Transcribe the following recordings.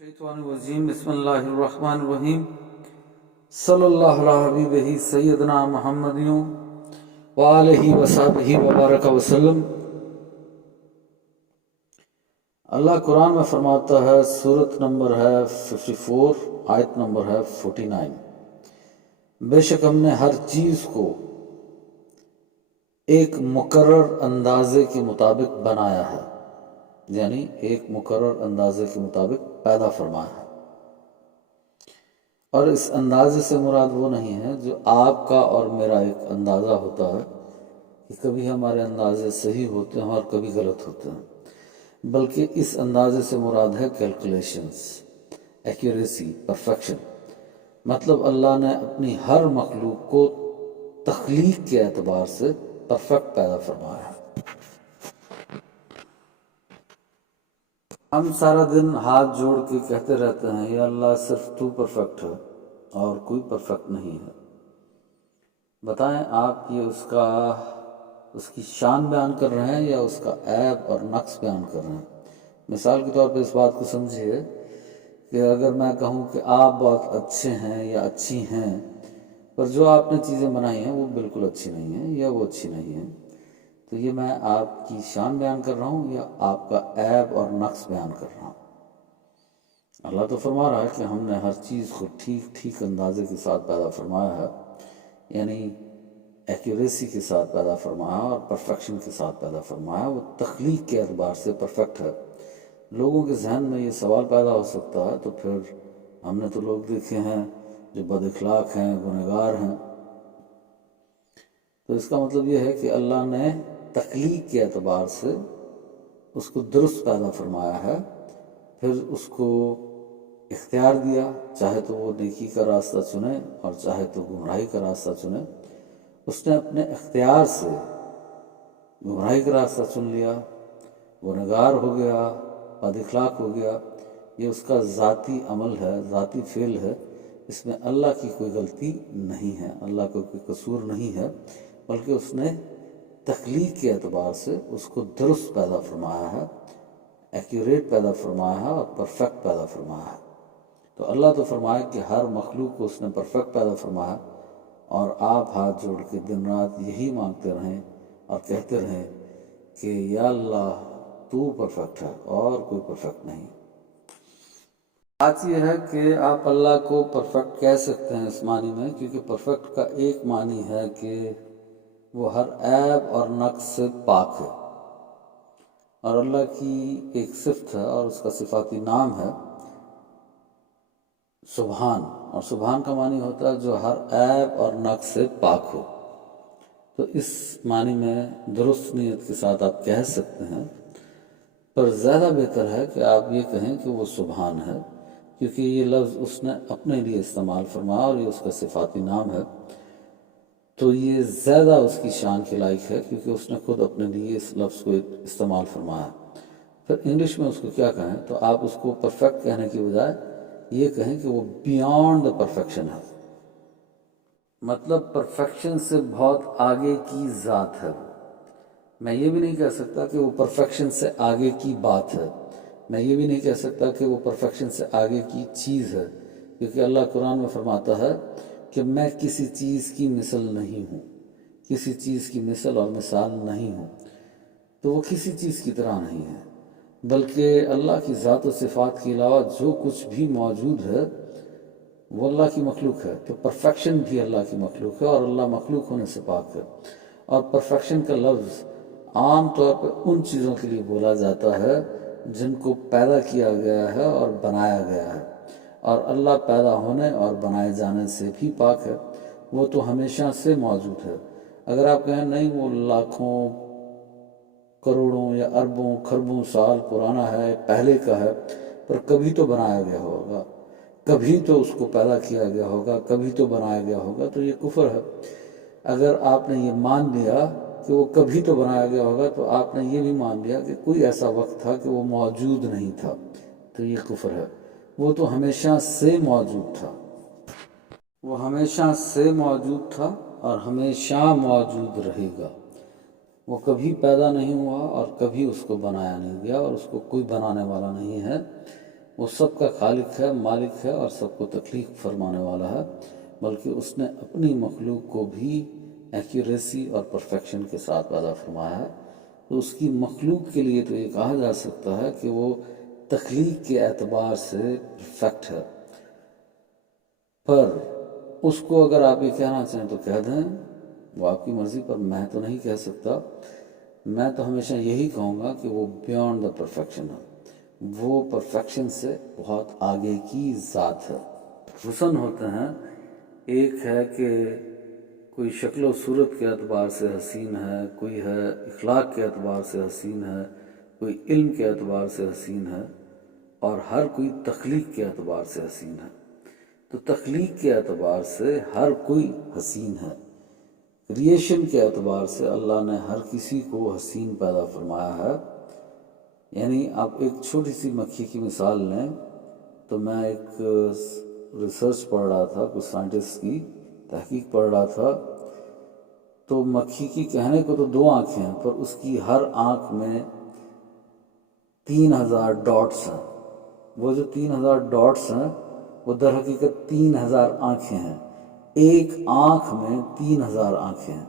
شیطان الرجیم بسم اللہ الرحمن الرحیم صلی اللہ علیہ حبیبہ سیدنا محمد وآلہ وصحبہ وبارک وسلم۔ اللہ قرآن میں فرماتا ہے، سورت نمبر ہے 54، آیت نمبر ہے 49، بے شک ہم نے ہر چیز کو ایک مقرر اندازے کے مطابق بنایا ہے، یعنی ایک مقرر اندازے کے مطابق پیدا فرمایا ہے۔ اور اس اندازے سے مراد وہ نہیں ہے جو آپ کا اور میرا ایک اندازہ ہوتا ہے کہ کبھی ہمارے اندازے صحیح ہوتے ہیں اور کبھی غلط ہوتے ہیں، بلکہ اس اندازے سے مراد ہے کیلکولیشنز، ایکیوریسی، پرفیکشن۔ مطلب اللہ نے اپنی ہر مخلوق کو تخلیق کے اعتبار سے پرفیکٹ پیدا فرمایا ہے۔ ہم سارا دن ہاتھ جوڑ کے کہتے رہتے ہیں، یا اللہ صرف تو پرفیکٹ ہے اور کوئی پرفیکٹ نہیں ہے۔ بتائیں آپ یہ اس کی شان بیان کر رہے ہیں یا اس کا عیب اور نقص بیان کر رہے ہیں؟ مثال کے طور پہ اس بات کو سمجھیے کہ اگر میں کہوں کہ آپ بہت اچھے ہیں یا اچھی ہیں، پر جو آپ نے چیزیں بنائی ہیں وہ بالکل اچھی نہیں ہیں یا وہ اچھی نہیں ہیں، تو یہ میں آپ کی شان بیان کر رہا ہوں یا آپ کا عیب اور نقص بیان کر رہا ہوں؟ اللہ تو فرما رہا ہے کہ ہم نے ہر چیز کو ٹھیک اندازے کے ساتھ پیدا فرمایا ہے، یعنی ایکیوریسی کے ساتھ پیدا فرمایا اور پرفیکشن کے ساتھ پیدا فرمایا۔ وہ تخلیق کے اعتبار سے پرفیکٹ ہے۔ لوگوں کے ذہن میں یہ سوال پیدا ہو سکتا ہے، تو پھر ہم نے تو لوگ دیکھے ہیں جو بد اخلاق ہیں، گنہگار ہیں، تو اس کا مطلب یہ ہے کہ اللہ نے تخلیق کے اعتبار سے اس کو درست پیدا فرمایا ہے، پھر اس کو اختیار دیا، چاہے تو وہ نیکی کا راستہ چنے اور چاہے تو گمراہی کا راستہ چنے۔ اس نے اپنے اختیار سے گمراہی کا راستہ چن لیا، گنہگار ہو گیا، بد اخلاق ہو گیا، یہ اس کا ذاتی عمل ہے، ذاتی فعل ہے، اس میں اللہ کی کوئی غلطی نہیں ہے، اللہ کا کوئی قصور نہیں ہے، بلکہ اس نے تخلیق کے اعتبار سے اس کو درست پیدا فرمایا ہے، ایکیوریٹ پیدا فرمایا ہے اور پرفیکٹ پیدا فرمایا ہے۔ تو اللہ تو فرمایا کہ ہر مخلوق کو اس نے پرفیکٹ پیدا فرمایا، اور آپ ہاتھ جوڑ کے دن رات یہی مانگتے رہیں اور کہتے رہیں کہ یا اللہ تو پرفیکٹ ہے اور کوئی پرفیکٹ نہیں۔ بات یہ ہے کہ آپ اللہ کو پرفیکٹ کہہ سکتے ہیں اس معنی میں، کیونکہ پرفیکٹ کا ایک معنی ہے کہ وہ ہر عیب اور نقص سے پاک ہے، اور اللہ کی ایک صفت ہے اور اس کا صفاتی نام ہے سبحان، اور سبحان کا معنی ہوتا ہے جو ہر عیب اور نقص سے پاک ہو۔ تو اس معنی میں درست نیت کے ساتھ آپ کہہ سکتے ہیں، پر زیادہ بہتر ہے کہ آپ یہ کہیں کہ وہ سبحان ہے، کیونکہ یہ لفظ اس نے اپنے لیے استعمال فرمایا اور یہ اس کا صفاتی نام ہے، تو یہ زیادہ اس کی شان کے لائق ہے، کیونکہ اس نے خود اپنے لیے اس لفظ کو استعمال فرمایا۔ پھر انگلش میں اس کو کیا کہیں، تو آپ اس کو پرفیکٹ کہنے کی بجائے یہ کہیں کہ وہ بیانڈ دا پرفیکشن ہے، مطلب پرفیکشن سے بہت آگے کی ذات ہے۔ میں یہ بھی نہیں کہہ سکتا کہ وہ پرفیکشن سے آگے کی بات ہے، میں یہ بھی نہیں کہہ سکتا کہ وہ پرفیکشن سے آگے کی چیز ہے، کیونکہ اللہ قرآن میں فرماتا ہے کہ میں کسی چیز کی مثل نہیں ہوں، کسی چیز کی مثل اور مثال نہیں ہوں، تو وہ کسی چیز کی طرح نہیں ہے، بلکہ اللہ کی ذات و صفات کے علاوہ جو کچھ بھی موجود ہے وہ اللہ کی مخلوق ہے، تو پرفیکشن بھی اللہ کی مخلوق ہے، اور اللہ مخلوق ہونے سے پاک ہے۔ اور پرفیکشن کا لفظ عام طور پہ ان چیزوں کے لیے بولا جاتا ہے جن کو پیدا کیا گیا ہے اور بنایا گیا ہے، اور اللہ پیدا ہونے اور بنائے جانے سے بھی پاک ہے، وہ تو ہمیشہ سے موجود ہے۔ اگر آپ کہیں نہیں وہ لاکھوں کروڑوں یا اربوں خربوں سال پرانا ہے، پہلے کا ہے، پر کبھی تو بنایا گیا ہوگا، کبھی تو اس کو پیدا کیا گیا ہوگا، کبھی تو بنایا گیا ہوگا، تو یہ کفر ہے۔ اگر آپ نے یہ مان لیا کہ وہ کبھی تو بنایا گیا ہوگا، تو آپ نے یہ بھی مان لیا کہ کوئی ایسا وقت تھا کہ وہ موجود نہیں تھا، تو یہ کفر ہے۔ وہ تو ہمیشہ سے موجود تھا، وہ ہمیشہ سے موجود تھا اور ہمیشہ موجود رہے گا، وہ کبھی پیدا نہیں ہوا اور کبھی اس کو بنایا نہیں گیا، اور اس کو کوئی بنانے والا نہیں ہے، وہ سب کا خالق ہے، مالک ہے اور سب کو تخلیق فرمانے والا ہے، بلکہ اس نے اپنی مخلوق کو بھی ایکوریسی اور پرفیکشن کے ساتھ پیدا فرمایا ہے۔ تو اس کی مخلوق کے لیے تو یہ کہا جا سکتا ہے کہ وہ تخلیق کے اعتبار سے پرفیکٹ ہے، پر اس کو اگر آپ یہ کہنا چاہیں تو کہہ دیں، وہ آپ کی مرضی، پر میں تو نہیں کہہ سکتا۔ میں تو ہمیشہ یہی کہوں گا کہ وہ بیونڈ دا پرفیکشن ہے، وہ پرفیکشن سے بہت آگے کی ذات ہے۔ حسن ہوتے ہیں، ایک ہے کہ کوئی شکل و صورت کے اعتبار سے حسین ہے، کوئی ہے اخلاق کے اعتبار سے حسین ہے، کوئی علم کے اعتبار سے حسین ہے، اور ہر کوئی تخلیق کے اعتبار سے حسین ہے۔ تو تخلیق کے اعتبار سے ہر کوئی حسین ہے، کریشن کے اعتبار سے اللہ نے ہر کسی کو حسین پیدا فرمایا ہے۔ یعنی آپ ایک چھوٹی سی مکھی کی مثال لیں، تو میں ایک ریسرچ پڑھ رہا تھا، کچھ سائنٹسٹ کی تحقیق پڑھ رہا تھا، تو مکھی کی کہنے کو تو 2 آنکھیں ہیں، پر اس کی ہر آنکھ میں 3000 ڈاٹس ہیں۔ وہ جو 3000 ڈاٹس ہیں وہ در حقیقت 3000 آنکھیں ہیں، ایک آنکھ میں 3000 آنکھیں ہیں،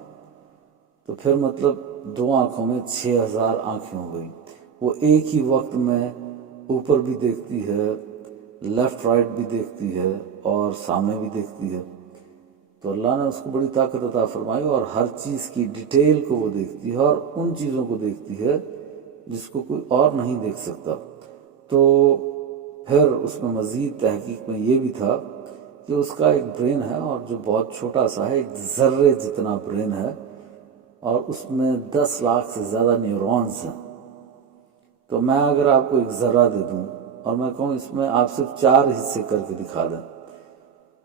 تو پھر مطلب 2 آنکھوں میں 6000 آنکھیں ہو گئی۔ وہ ایک ہی وقت میں اوپر بھی دیکھتی ہے، لیفٹ رائٹ بھی دیکھتی ہے اور سامنے بھی دیکھتی ہے۔ تو اللہ نے اس کو بڑی طاقت عطا فرمائی اور ہر چیز کی ڈیٹیل کو وہ دیکھتی ہے اور ان چیزوں کو دیکھتی ہے جس کو کوئی اور نہیں دیکھ سکتا۔ تو پھر اس میں مزید تحقیق میں یہ بھی تھا کہ اس کا ایک برین ہے، اور جو بہت چھوٹا سا ہے، ایک ذرے جتنا برین ہے، اور اس میں 10 لاکھ سے زیادہ نیورونز ہیں۔ تو میں اگر آپ کو ایک ذرہ دے دوں اور میں کہوں اس میں آپ صرف 4 حصے کر کے دکھا دیں،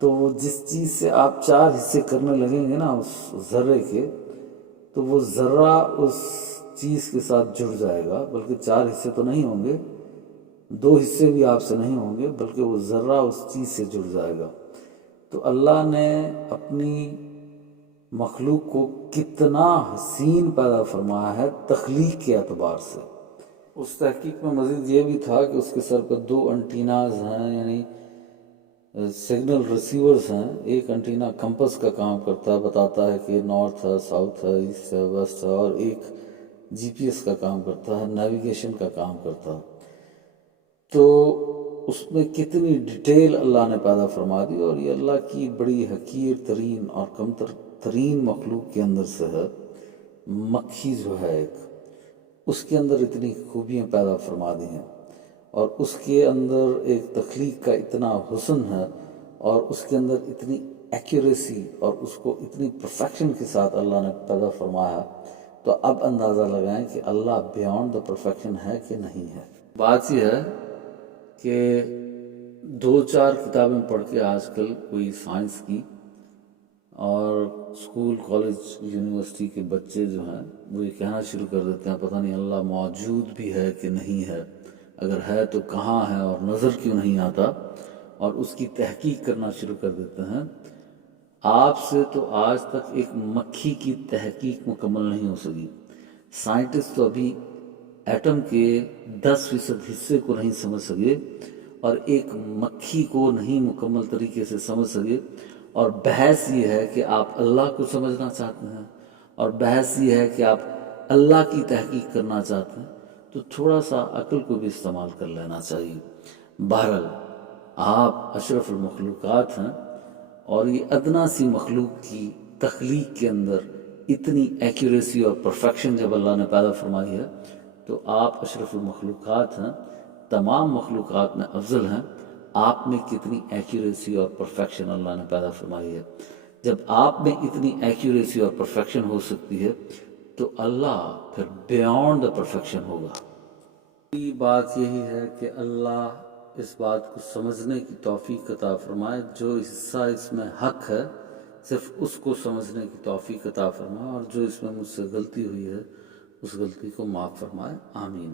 تو وہ جس چیز سے آپ 4 حصے کرنے لگیں گے نا اس ذرے کے، تو وہ ذرہ اس چیز کے ساتھ جڑ جائے گا، بلکہ 4 حصے تو نہیں ہوں گے، 2 حصے بھی آپ سے نہیں ہوں گے، بلکہ وہ ذرہ اس چیز سے جڑ جائے گا۔ تو اللہ نے اپنی مخلوق کو کتنا حسین پیدا فرمایا ہے تخلیق کے اعتبار سے۔ اس تحقیق میں مزید یہ بھی تھا کہ اس کے سر پہ 2 انٹیناز ہیں، یعنی سگنل ریسیورز ہیں۔ ایک انٹینا کمپس کا کام کرتا ہے، بتاتا ہے کہ نارتھ ہے، ساؤتھ ہے، ایسٹ ہے، ویسٹ ہے، اور ایک جی پی ایس کا کام کرتا ہے، نیویگیشن کا کام کرتا ہے۔ تو اس میں کتنی ڈیٹیل اللہ نے پیدا فرما دی، اور یہ اللہ کی بڑی حقیر ترین اور کمتر ترین مخلوق کے اندر سے ہے۔ مکھی جو ہے ایک، اس کے اندر اتنی خوبیاں پیدا فرما دی ہیں، اور اس کے اندر ایک تخلیق کا اتنا حسن ہے، اور اس کے اندر اتنی ایکوریسی اور اس کو اتنی پرفیکشن کے ساتھ اللہ نے پیدا فرمایا۔ تو اب اندازہ لگائیں کہ اللہ بیونڈ دا پرفیکشن ہے کہ نہیں ہے۔ بات یہ ہے کہ 2-4 کتابیں پڑھ کے آج کل کوئی سائنس کی اور اسکول، کالج، یونیورسٹی کے بچے جو ہیں وہ یہ کہنا شروع کر دیتے ہیں پتہ نہیں اللہ موجود بھی ہے کہ نہیں ہے، اگر ہے تو کہاں ہے اور نظر کیوں نہیں آتا، اور اس کی تحقیق کرنا شروع کر دیتے ہیں۔ آپ سے تو آج تک ایک مکھی کی تحقیق مکمل نہیں ہو سکی۔ سائنٹسٹ تو ابھی ایٹم کے 10% حصے کو نہیں سمجھ سکے، اور ایک مکھی کو نہیں مکمل طریقے سے سمجھ سکے، اور بحث یہ ہے کہ آپ اللہ کو سمجھنا چاہتے ہیں، اور بحث یہ ہے کہ آپ اللہ کی تحقیق کرنا چاہتے ہیں، تو تھوڑا سا عقل کو بھی استعمال کر لینا چاہیے۔ بہرحال آپ اشرف المخلوقات ہیں، اور یہ ادنا سی مخلوق کی تخلیق کے اندر اتنی ایکوریسی اور پرفیکشن جب اللہ نے پیدا فرمائی ہے، تو آپ اشرف المخلوقات ہیں، تمام مخلوقات میں افضل ہیں۔ آپ میں کتنی ایکوریسی اور پرفیکشن اللہ نے پیدا فرمائی ہے۔ جب آپ میں اتنی ایکوریسی اور پرفیکشن ہو سکتی ہے تو اللہ پھر بیونڈ دا پرفیکشن ہوگا۔ بات یہی ہے کہ اللہ اس بات کو سمجھنے کی توفیق عطا فرمائے، جو حصہ اس میں حق ہے صرف اس کو سمجھنے کی توفیق عطا فرمائے، اور جو اس میں مجھ سے غلطی ہوئی ہے اس غلطی کو معاف فرمائے۔ آمین۔